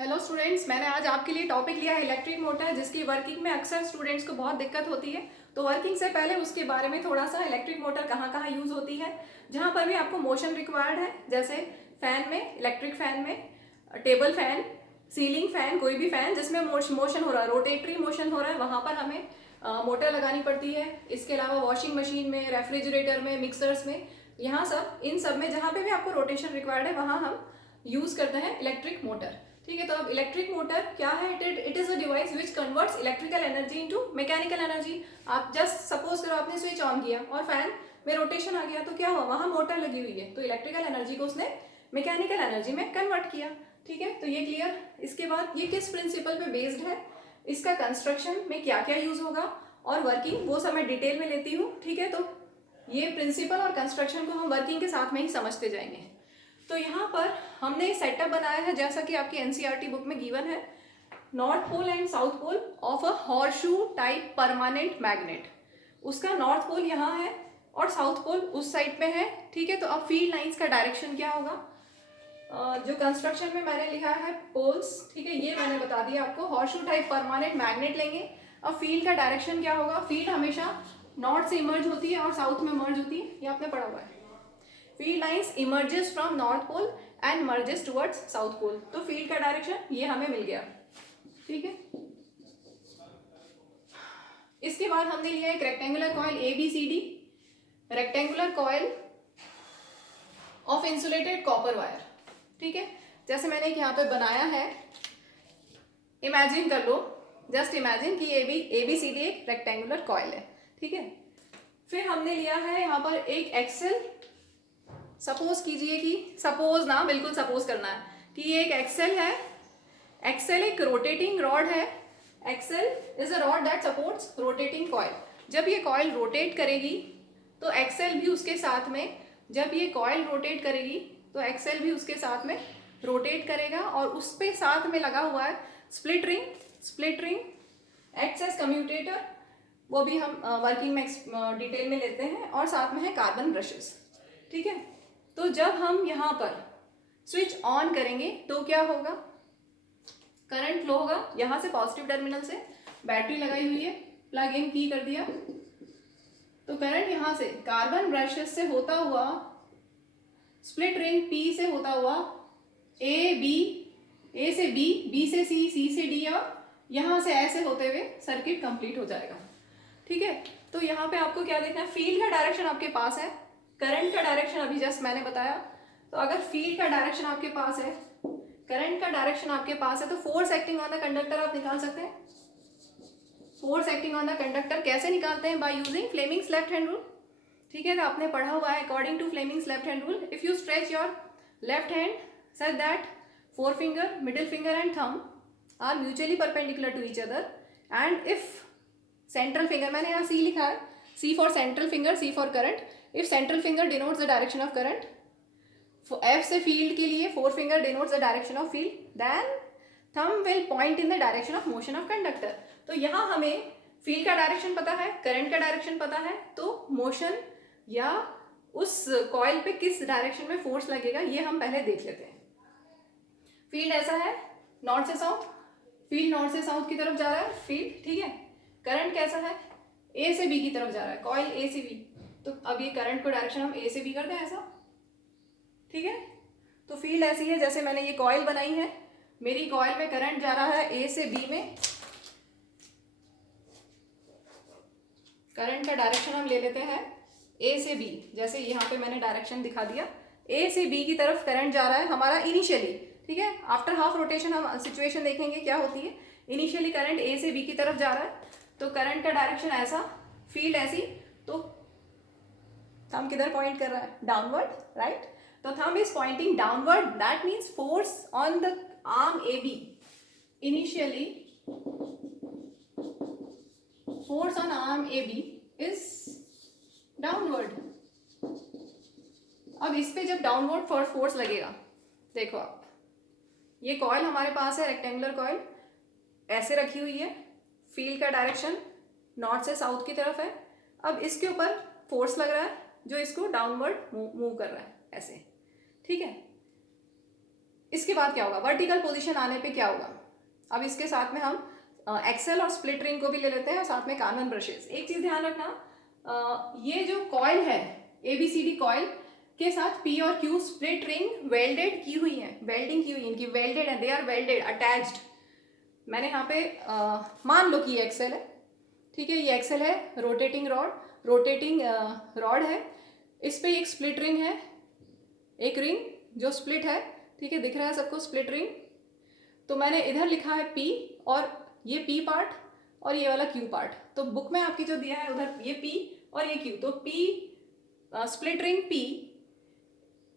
Hello students, मैंने आज आपके लिए टॉपिक लिया है इलेक्ट्रिक मोटर, जिसकी वर्किंग में अक्सर स्टूडेंट्स को बहुत दिक्कत होती है। तो वर्किंग से पहले उसके बारे में थोड़ा सा, इलेक्ट्रिक मोटर कहाँ कहाँ यूज़ होती है, जहाँ पर भी आपको मोशन रिक्वायर्ड है, जैसे फैन में, इलेक्ट्रिक फैन में, टेबल फैन, सीलिंग फैन, कोई भी फैन जिसमें मोशन हो रहा है, रोटेटरी मोशन हो रहा है, वहाँ पर हमें मोटर लगानी पड़ती है। इसके अलावा वॉशिंग मशीन में, रेफ्रिजरेटर में, मिक्सर्स में, यहाँ सब, इन सब में जहाँ पे भी आपको रोटेशन रिक्वायर्ड है वहाँ हम यूज़ करते हैं इलेक्ट्रिक मोटर। ठीक है, तो अब इलेक्ट्रिक मोटर क्या है? It is a device which converts electrical energy into mechanical energy. आप जस्ट सपोज करो आपने स्विच ऑन किया और फैन में रोटेशन आ गया, तो क्या हुआ? वहां मोटर लगी हुई है, तो इलेक्ट्रिकल एनर्जी को उसने मैकेनिकल एनर्जी में कन्वर्ट किया। ठीक है, तो ये क्लियर। इसके बाद ये किस प्रिंसिपल पे बेस्ड है, इसका कंस्ट्रक्शन में क्या क्या यूज होगा और वर्किंग, वो सब मैं डिटेल में लेती हूँ। ठीक है, तो ये प्रिंसिपल और कंस्ट्रक्शन को हम वर्किंग के साथ में ही समझते जाएंगे। तो यहाँ पर हमने सेटअप बनाया है जैसा कि आपकी एनसीईआरटी बुक में गिवन है। North pole and south pole of a horseshoe type permanent magnet. उसका नॉर्थ पोल यहाँ है और साउथ पोल उस साइड पे है। ठीक है, तो अब फील्ड लाइंस का डायरेक्शन क्या होगा? जो कंस्ट्रक्शन में मैंने लिखा है पोल्स, ठीक है, ये मैंने बता दिया आपको। हॉर्सशू टाइप परमानेंट मैग्नेट लेंगे। अब फील्ड का डायरेक्शन क्या होगा? फील्ड हमेशा नॉर्थ से इमर्ज होती है और साउथ में मर्ज होती है, ये आपने पढ़ा हुआ है। Field lines emerges from north pole and merges towards south pole. तो फील्ड का डायरेक्शन ये हमें मिल गया। ठीक है, इसके बाद हमने लिया एक rectangular coil ABCD, rectangular coil of insulated copper wire. ठीक है, जैसे मैंने यहाँ पे बनाया है, इमेजिन कर लो, जस्ट इमेजिन कि ABCD एक रेक्टेंगुलर कॉइल है। ठीक है, फिर हमने लिया है यहाँ पर एक एक्सेल। सपोज कीजिए कि, सपोज ना, बिल्कुल सपोज करना है कि ये एक एक्सेल है। एक्सेल एक रोटेटिंग रॉड है। Axle is a rod that supports rotating coil. जब ये कॉइल रोटेट करेगी तो एक्सेल भी उसके साथ में, जब ये कॉइल रोटेट करेगी तो एक्सेल भी उसके साथ में रोटेट करेगा, और उस पे साथ में लगा हुआ है split ring. Split ring acts as commutator, वो भी हम वर्किंग में डिटेल में लेते हैं, और साथ में है कार्बन ब्रशेस। ठीक है, तो जब हम यहाँ पर स्विच ऑन करेंगे तो क्या होगा? करंट फ्लो होगा यहाँ से, पॉजिटिव टर्मिनल से बैटरी लगाई हुई है, प्लग इन की कर दिया, तो करंट यहाँ से कार्बन ब्रशेस से होता हुआ, स्प्लिट रिंग P से होता हुआ A से B से C से D, और यहाँ से ऐसे होते हुए सर्किट कंप्लीट हो जाएगा। ठीक है, तो यहाँ पे आपको क्या देखना है? फील्ड का डायरेक्शन आपके पास है, करंट का डायरेक्शन अभी जस्ट मैंने बताया। तो अगर फील्ड का डायरेक्शन आपके पास है, करंट का डायरेक्शन आपके पास है, तो force acting on the conductor आप निकाल सकते हैं। Force acting on the conductor कैसे निकालते हैं? By using Fleming's left hand rule. ठीक है, तो आपने पढ़ा हुआ है, according to Fleming's left hand rule, if you stretch your left hand such that forefinger, middle finger and thumb are mutually perpendicular to each other, and if central finger, मैंने यहाँ C लिखा है, C for central finger, C for current, if central finger denotes the direction of current, F से field के लिए fore finger denotes the direction of field, then thumb will point in the direction of motion of conductor. तो यहाँ हमें field का direction पता है, current का डायरेक्शन पता है, तो मोशन या उस कॉइल पे किस डायरेक्शन में फोर्स लगेगा ये हम पहले देख लेते हैं। फील्ड ऐसा है, नॉर्थ से साउथ, फील्ड नॉर्थ से साउथ की तरफ जा रहा है फील्ड। ठीक है, करंट कैसा है? A से B की तरफ जा रहा है, कॉइल A से B, तो अब ये करंट को डायरेक्शन हम A से B कर दें ऐसा। ठीक है, तो फील्ड ऐसी है, जैसे मैंने ये कॉइल बनाई है, मेरी कॉइल में करंट जा रहा है A से B में, करंट का डायरेक्शन हम ले लेते हैं A से B, जैसे यहाँ पे मैंने डायरेक्शन दिखा दिया, A से B की तरफ करंट जा रहा है हमारा इनिशियली। ठीक है, आफ्टर हाफ रोटेशन हम सिचुएशन देखेंगे क्या होती है। इनिशियली करंट A से B की तरफ जा रहा है, तो करंट का डायरेक्शन ऐसा, फील्ड ऐसी, तो थंब किधर पॉइंट कर रहा है? Downward, right. तो thumb is pointing downward, that means force on the arm AB initially, force on arm AB is downward। अब इस पे जब डाउनवर्ड फोर्स लगेगा, देखो आप, ये कॉइल हमारे पास है, रेक्टेंगुलर कॉइल ऐसे रखी हुई है, फील्ड का डायरेक्शन नॉर्थ से साउथ की तरफ है। अब इसके ऊपर फोर्स लग रहा है जो इसको डाउनवर्ड मूव कर रहा है ऐसे। ठीक है, इसके बाद क्या होगा, वर्टिकल पोजीशन आने पे क्या होगा। अब इसके साथ में हम एक्सेल और स्प्लिट रिंग को भी ले लेते हैं, साथ में कार्बन ब्रशेस। एक चीज ध्यान रखना, ये जो कॉइल है ABCD कॉइल के साथ P और Q स्प्लिट रिंग वेल्डेड की हुई है, वेल्डिंग की हुई है इनकी, वेल्डेड है, दे आर वेल्डेड अटैच्ड। मैंने यहाँ पे मान लो कि ये एक्सेल है, ठीक है, ये एक्सेल है, रोटेटिंग रॉड है, इस पे एक स्प्लिट रिंग है, एक रिंग जो स्प्लिट है, ठीक है, दिख रहा है सबको स्प्लिट रिंग। तो मैंने इधर लिखा है P और ये P पार्ट और ये वाला Q पार्ट। तो बुक में आपकी जो दिया है उधर ये P और ये Q, तो P split ring P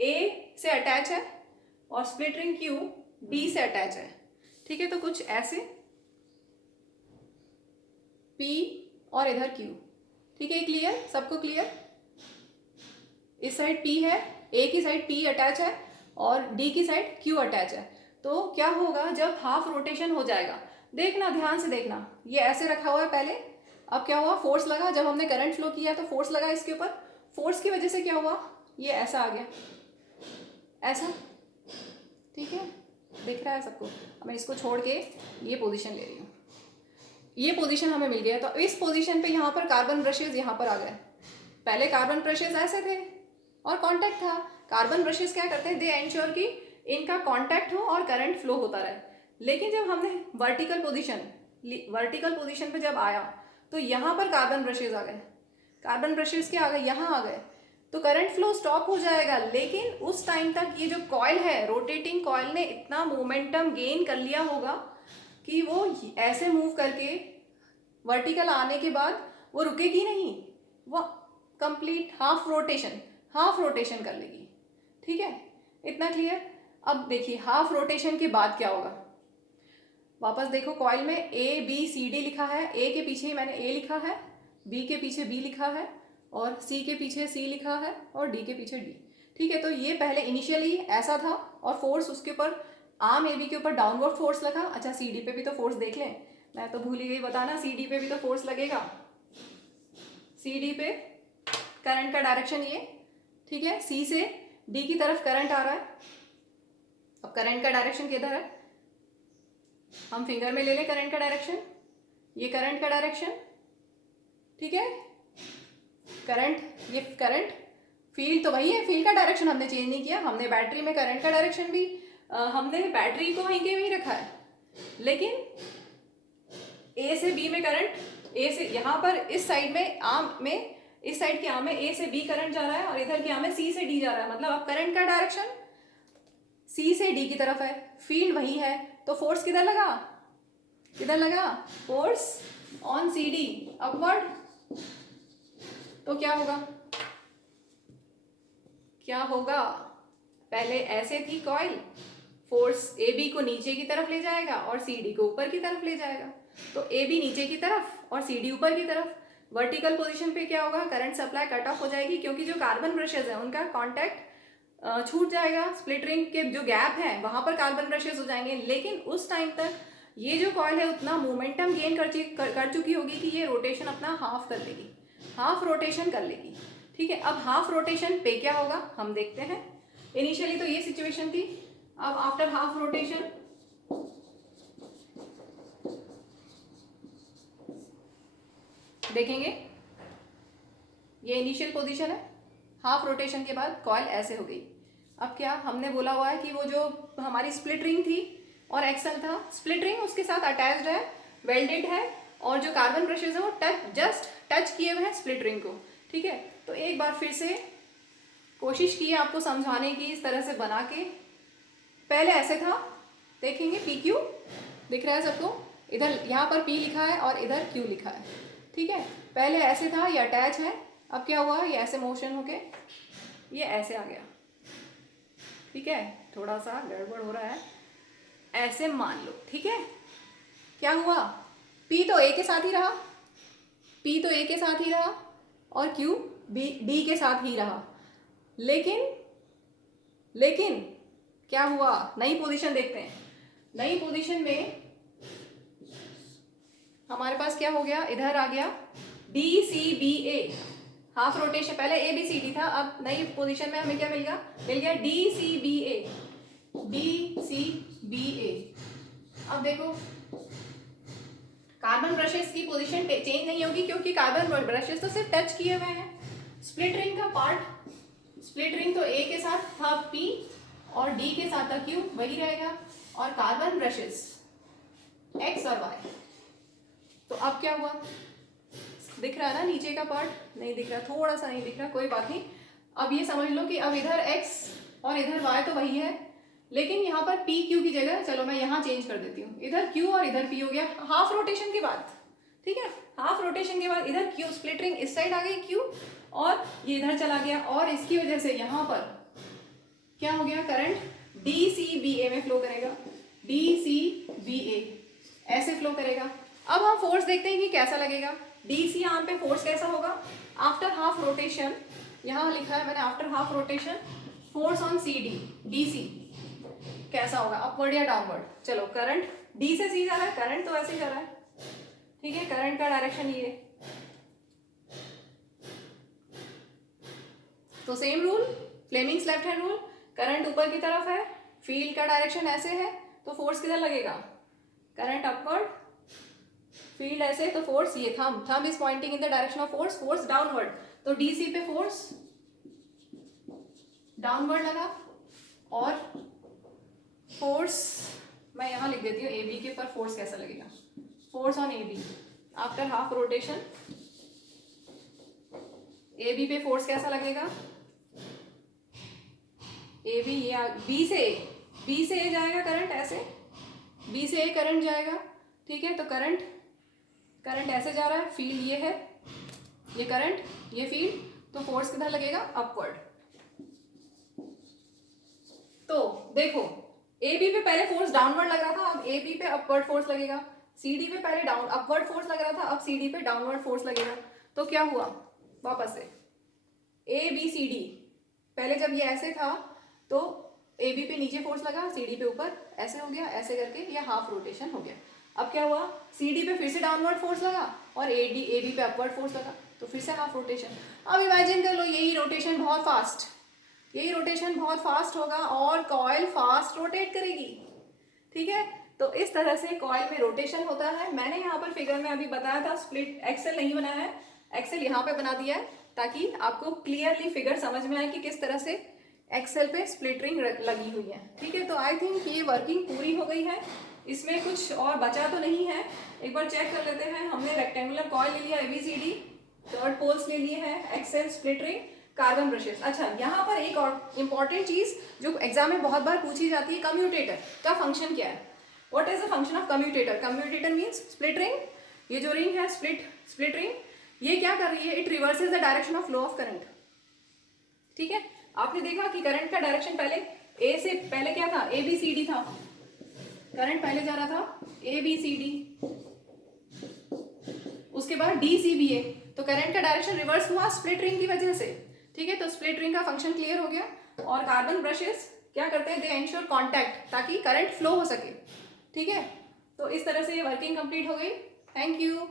A से अटैच है और स्प्लिट रिंग Q D से अटैच है, ठीक है। तो कुछ ऐसे P और इधर Q, ठीक है, क्लियर, सबको क्लियर। इस साइड P है, A की साइड P अटैच है और D की साइड Q अटैच है। तो क्या होगा, जब हाफ रोटेशन हो जाएगा, देखना ध्यान से देखना, ये ऐसे रखा हुआ है पहले, अब क्या हुआ, फोर्स लगा, जब हमने करंट फ्लो किया तो फोर्स लगा इसके ऊपर, फोर्स की वजह से क्या हुआ, ये ऐसा आ गया, ऐसा, ठीक है, दिख रहा है सबको। अब मैं इसको छोड़ के ये पोजीशन ले रही हूँ, ये पोजीशन हमें मिल गया। तो इस पोजीशन पे यहाँ पर कार्बन ब्रशेज यहाँ पर आ गए। पहले कार्बन ब्रशेज ऐसे थे और कांटेक्ट था। कार्बन ब्रशेज क्या करते हैं, दे एंश्योर कि इनका कांटेक्ट हो और करंट फ्लो होता रहे। लेकिन जब हमने वर्टिकल पोजीशन पे जब आया तो यहाँ पर कार्बन ब्रशेज आ गए, कार्बन ब्रशेज क्या आ गए, यहाँ आ गए, तो करंट फ्लो स्टॉप हो जाएगा। लेकिन उस टाइम तक ये जो कॉइल है, रोटेटिंग कॉइल ने इतना मोमेंटम गेन कर लिया होगा कि वो ऐसे मूव करके वर्टिकल आने के बाद वो रुकेगी नहीं, वो कंप्लीट हाफ रोटेशन कर लेगी, ठीक है, इतना क्लियर। अब देखिए हाफ रोटेशन के बाद क्या होगा, वापस देखो कॉइल में ABCD लिखा है, A के पीछे मैंने A लिखा है, B के पीछे B लिखा है और C के पीछे C लिखा है और D के पीछे D, ठीक है। तो ये पहले इनिशियली ऐसा था और फोर्स उसके ऊपर आर्म AB के ऊपर डाउनवर्ड फोर्स लगा। अच्छा CD पे भी तो फोर्स देख लें, मैं तो भूल ही गई बताना, CD पे भी तो फोर्स लगेगा, CD पे करंट का डायरेक्शन ये, ठीक है, C से D की तरफ करंट आ रहा है। अब करंट का डायरेक्शन किधर है, हम फिंगर में ले लें करंट का डायरेक्शन, ये करंट का डायरेक्शन, ठीक है, ये करंट, फील्ड तो वही है, फील्ड का डायरेक्शन हमने चेंज नहीं किया, हमने बैटरी में करंट का डायरेक्शन भी हमने बैटरी को वहीं के वहीं रखा है। लेकिन A से B में करंट, A से यहाँ पर इस साइड में आर्म में, इस साइड के आर्म में A से B करंट जा रहा है और इधर के आर्म में C से D जा रहा है। मतलब अब करंट का डायरेक्शन C से D की तरफ है, फील्ड वही है, तो फोर्स किधर लगा, फोर्स ऑन CD अपवर्ड। तो क्या होगा, पहले ऐसे थी कॉइल, फोर्स AB को नीचे की तरफ ले जाएगा और CD को ऊपर की तरफ ले जाएगा। तो AB नीचे की तरफ और CD ऊपर की तरफ। वर्टिकल पोजीशन पे क्या होगा, करंट सप्लाई कट ऑफ हो जाएगी, क्योंकि जो कार्बन ब्रशेज है उनका कांटेक्ट छूट जाएगा, स्प्लिट रिंग के जो गैप है वहां पर कार्बन ब्रशेज हो जाएंगे। लेकिन उस टाइम तक ये जो कॉइल है उतना मोमेंटम गेन कर चुकी होगी कि ये रोटेशन अपना हाफ रोटेशन कर लेगी, ठीक है। अब हाफ रोटेशन पे क्या होगा हम देखते हैं। इनिशियली तो ये सिचुएशन थी, अब आफ्टर हाफ रोटेशन देखेंगे, ये इनिशियल पोजीशन है, हाफ रोटेशन के बाद कॉइल ऐसे हो गई। अब क्या हमने बोला हुआ है कि वो जो हमारी स्प्लिट रिंग थी और एक्सल था, स्प्लिट रिंग उसके साथ अटैच्ड है, वेल्डेड है, और जो कार्बन ब्रशेज है वो जस्ट टच किए हुए हैं स्प्लिट रिंग को, ठीक है। तो एक बार फिर से कोशिश की आपको समझाने की, इस तरह से बना के। पहले ऐसे था, देखेंगे PQ दिख रहा है सबको, इधर यहाँ पर P लिखा है और इधर Q लिखा है, ठीक है। पहले ऐसे था, ये अटैच है, अब क्या हुआ, ये ऐसे मोशन होके ये ऐसे आ गया, ठीक है, थोड़ा सा गड़बड़ हो रहा है, ऐसे मान लो, ठीक है। क्या हुआ, P तो A के साथ ही रहा और Q D के साथ ही रहा। लेकिन क्या हुआ, नई पोजीशन देखते हैं। नई पोजीशन में हमारे पास क्या हो गया, इधर आ गया DCBA, हाफ रोटेशन, पहले ABCD था, अब नई पोजीशन में हमें क्या मिल गया DCBA। DCBA। अब देखो कार्बन ब्रशेस की पोजीशन चेंज नहीं होगी क्योंकि कार्बन ब्रशेस तो सिर्फ टच किए हुए हैं। स्प्लिट रिंग का पार्ट, स्प्लिट रिंग तो A के साथ था P और D के साथ था Q, वही रहेगा। और कार्बन ब्रशेस X और Y। तो अब क्या हुआ, दिख रहा है ना नीचे का पार्ट? नहीं दिख रहा, थोड़ा सा नहीं दिख रहा, कोई बात नहीं। अब ये समझ लो कि अब इधर X और इधर Y तो वही है, लेकिन यहाँ पर P Q की जगह चलो मैं यहाँ चेंज कर देती हूँ, इधर Q और इधर P हो गया हाफ रोटेशन के बाद। ठीक है, हाफ रोटेशन के बाद इधर Q, स्प्लिट रिंग इस साइड आ गई Q और ये इधर चला गया, और इसकी वजह से यहाँ पर क्या हो गया, करंट DCBA में फ्लो करेगा। DCBA ऐसे फ्लो करेगा। अब हम फोर्स देखते हैं कि कैसा लगेगा। DC आर्म पे फोर्स कैसा होगा आफ्टर हाफ रोटेशन, यहाँ लिखा है मैंने after half rotation force on CD DC कैसा होगा, अपवर्ड या डाउनवर्ड। चलो करंट D से C जा रहा है, करंट तो ऐसे ही जा रहा है। ठीक है, करंट का डायरेक्शन ये, तो same rule, Fleming's left hand rule, current ऊपर की तरफ है, फील्ड का डायरेक्शन ऐसे है, तो फोर्स किधर लगेगा, करंट अपवर्ड, फील्ड ऐसे, तो फोर्स ये thumb is pointing in the direction of force, force downward, तो डीसी पे फोर्स डाउनवर्ड लगा। और फोर्स मैं यहां लिख देती हूँ AB के पर फोर्स कैसा लगेगा, force on AB after half rotation, AB पे फोर्स कैसा लगेगा, AB ये B से A जाएगा करंट ऐसे, B से A करंट जाएगा। ठीक है, तो करंट ऐसे जा रहा है, फील्ड ये है, ये करंट ये फील्ड, तो फोर्स किधर लगेगा, अपवर्ड। तो देखो AB पे पहले फोर्स डाउनवर्ड लग रहा था, अब AB पे अपवर्ड फोर्स लगेगा। CD पे पहले अपवर्ड फोर्स लग रहा था, अब CD पे डाउनवर्ड फोर्स लगेगा। तो क्या हुआ, वापस से ABCD, पहले जब ये ऐसे था तो AB पे नीचे फोर्स लगा, CD पे ऊपर ऐसे हो गया, ऐसे करके ये हाफ रोटेशन हो गया। अब क्या हुआ, CD पे फिर से डाउनवर्ड फोर्स लगा और AB पे अपवर्ड फोर्स लगा, तो फिर से हाफ रोटेशन। अब इमेजिन कर लो यही रोटेशन बहुत फास्ट होगा और कॉइल फास्ट रोटेट करेगी। ठीक है, तो इस तरह से कॉइल में रोटेशन होता है। मैंने यहाँ पर फिगर में अभी बताया था, स्प्लिट एक्सेल नहीं बनाया है, एक्सेल यहाँ पे बना दिया है ताकि आपको क्लियरली फिगर समझ में आए कि किस तरह से एक्सेल पे स्प्लिट रिंग लगी हुई है। ठीक है, तो आई थिंक ये वर्किंग पूरी हो गई है, इसमें कुछ और बचा तो नहीं है। एक बार चेक कर लेते हैं। हमने रेक्टेंगुलर कॉइल ले लिया, ABCD, थर्ड पोल्स ले लिए हैं, axle, split ring, carbon brushes. अच्छा, यहाँ पर एक और इम्पॉर्टेंट चीज जो एग्जाम में बहुत बार पूछी जाती है, कम्यूटेटर का फंक्शन क्या है। What is the function of commutator? Commutator means split ring, ये जो रिंग है स्प्लिट रिंग, ये क्या कर रही है, it reverses the direction of flow of current. ठीक है, आपने देखा कि करंट का डायरेक्शन पहले A से पहले क्या था, ABCD था, करंट पहले जा रहा था ABCD, उसके बाद DCBA, तो करंट का डायरेक्शन रिवर्स हुआ स्प्लिट रिंग की वजह से। ठीक है, तो स्प्लिट रिंग का फंक्शन क्लियर हो गया। और कार्बन ब्रशेस क्या करते हैं, दे एंश्योर कांटेक्ट ताकि करंट फ्लो हो सके। ठीक है, तो इस तरह से ये वर्किंग कंप्लीट हो गई। Thank you.